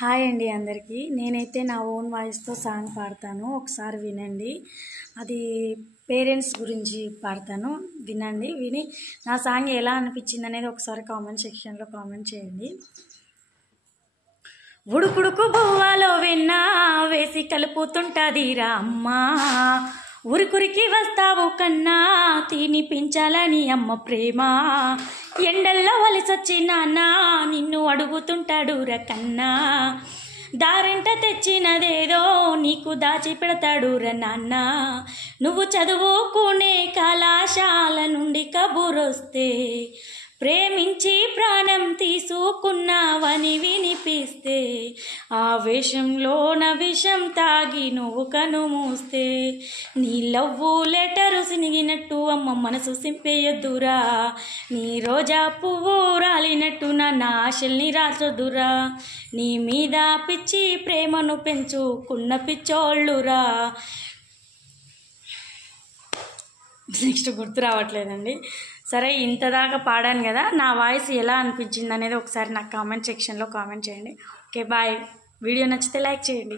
Hi అండి అందరికీ. నేనైతే నా ఓన్ వాయిస్తో సాంగ్ పాడతాను, ఒకసారి వినండి. అది పేరెంట్స్ గురించి పాడతాను, వినండి. విని నా సాంగ్ ఎలా అనిపించింది అనేది ఒకసారి కామెంట్ సెక్షన్లో కామెంట్ చేయండి. ఉడుకుడుకు బువ్వాలో వెన్నా వేసి కలుపుతుంటదిరా అమ్మా, ఉరుకురికి వస్తావు కన్నా తినిపించాలని అమ్మ ప్రేమ. ఎండల్లో వలసొచ్చి నాన్న నిన్ను అడుగుతుంటాడు రకన్నా, దారెంట తెచ్చినదేదో నీకు దాచి పెడతాడు ర నాన్న. నువ్వు చదువుకునే కళాశాల నుండి కబురొస్తే ప్రేమించి ప్రాణం తీసుకున్నావని వినిపిస్తే, ఆవేశంలోన విషం తాగి నువ్వు కనుమూస్తే, నీ లవ్వు లెటరు సినిగినట్టు అమ్మ మనసు సింపేయొద్దురా, నీ రోజా పువ్వు రాలినట్టు నా ఆశల్ని రాచొద్దురా. నీ మీద పిచ్చి ప్రేమను పెంచుకున్న పిచ్చోళ్ళురా. నెక్స్ట్ గుర్తు రావట్లేదండి. సరే, ఇంతదాకా పాడాను కదా, నా వాయిస్ ఎలా అనిపించింది అనేది ఒకసారి నాకు కామెంట్ సెక్షన్లో కామెంట్ చేయండి. Okay, bye. వీడియో నచ్చితే లైక్ చేయండి.